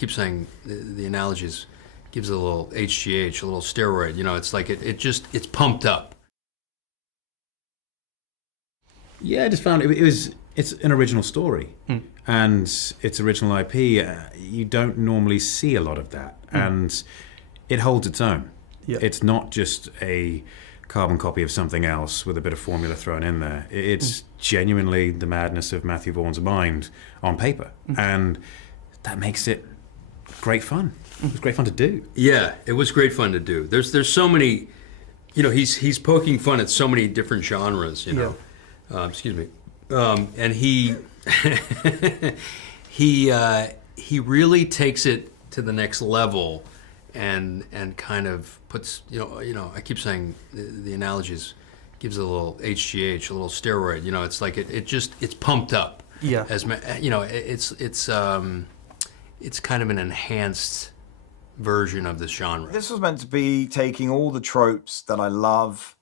keep saying the analogies gives it a little HGH, a little steroid. You know, it's like it's pumped up. Yeah, I just found it's an original story, and it's original IP. You don't normally see a lot of that, and it holds its own. Yeah. It's not just a carbon copy of something else with a bit of formula thrown in there. It's genuinely the madness of Matthew Vaughn's mind on paper, and that makes it great fun. It was great fun to do. Yeah, it was great fun to do. There's so many, you know, he's poking fun at so many different genres, you know. Excuse me. And he he really takes it to the next level, and kind of puts, you know, I keep saying the analogies gives it a little HGH, a little steroid. You know, it's like it's pumped up. Yeah. As you know, it's kind of an enhanced version of this genre. This was meant to be taking all the tropes that I love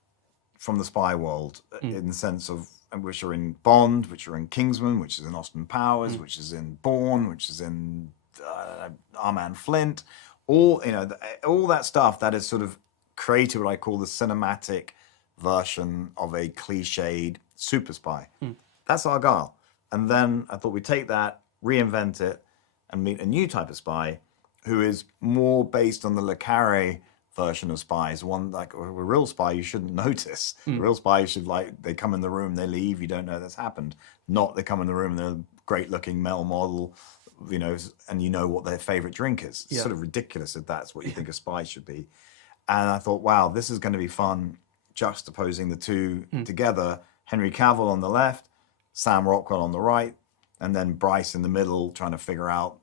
from the spy world, in the sense of, which are in Bond, which are in Kingsman, which is in Austin Powers, which is in Bourne, which is in Our Man Flint, all, you know, all that stuff that is sort of created what I call the cinematic version of a cliched super spy. That's Argylle. And then I thought we'd take that, reinvent it, and meet a new type of spy who is more based on the Le Carre version of spies, one like a real spy you shouldn't notice. A real spy, you should, like, they come in the room, they leave, you don't know that's happened. Not they come in the room and they're a great looking male model, you know, and you know what their favorite drink is. It's sort of ridiculous if that's what you think a spy should be. And I thought, wow, this is going to be fun, juxtaposing the two together. Henry Cavill on the left, Sam Rockwell on the right, and then Bryce in the middle, trying to figure out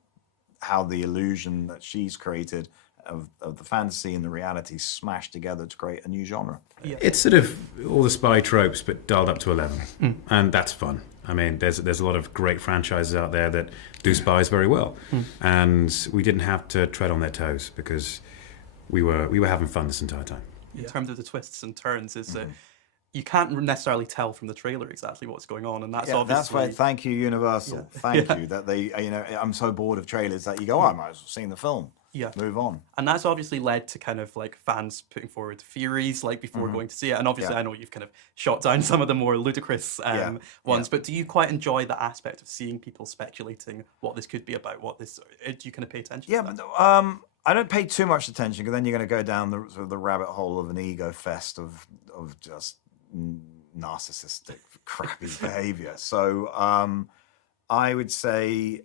how the illusion that she's created of the fantasy and the reality smashed together to create a new genre. It's sort of all the spy tropes, but dialed up to 11, and that's fun. I mean, there's a lot of great franchises out there that do spies very well, and we didn't have to tread on their toes because we were having fun this entire time. In terms of the twists and turns, is that you can't necessarily tell from the trailer exactly what's going on, and that's obviously... That's why, thank you, Universal. Thank you, that they, you know, I'm so bored of trailers that you go, oh, I might as well see the film. Move on. And that's obviously led to kind of like fans putting forward theories like before going to see it. And obviously I know you've kind of shot down some of the more ludicrous ones, but do you quite enjoy the aspect of seeing people speculating what this could be about, what this, do you kind of pay attention to that? But I don't pay too much attention, because then you're going to go down the sort of the rabbit hole of an ego fest of just narcissistic, crappy behavior. So I would say,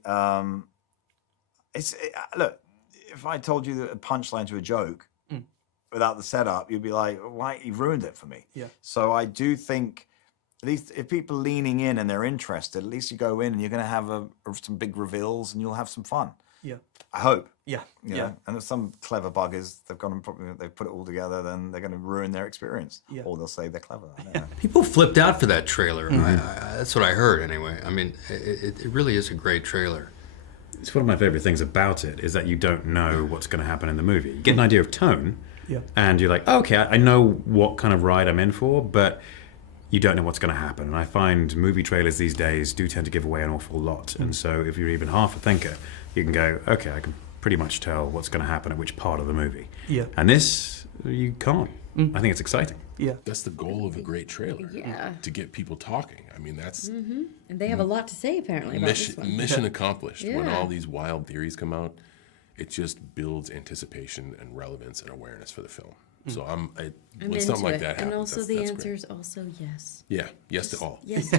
look, if I told you a punchline to a joke without the setup, you'd be like, why? You've ruined it for me. So I do think, at least if people are leaning in and they're interested, at least you go in and you're going to have some big reveals and you'll have some fun. I hope. You know? And if some clever buggers, they've put it all together, then they're going to ruin their experience. Or they'll say they're clever. I don't know. People flipped out for that trailer. That's what I heard anyway. I mean, it really is a great trailer. It's one of my favorite things about it is that you don't know what's going to happen in the movie. You get an idea of tone, and you're like, oh, okay, I know what kind of ride I'm in for, but you don't know what's going to happen. And I find movie trailers these days do tend to give away an awful lot. And so if you're even half a thinker, you can go, okay, I can pretty much tell what's going to happen at which part of the movie. And this, you can't. I think it's exciting. That's the goal of a great trailer. To get people talking. I mean, that's... And they have a lot to say, apparently, about this one. Mission accomplished. When all these wild theories come out, it just builds anticipation and relevance and awareness for the film. So when something like that happens, and also that's the great. answer is also yes. Yeah, yes to all. Yes.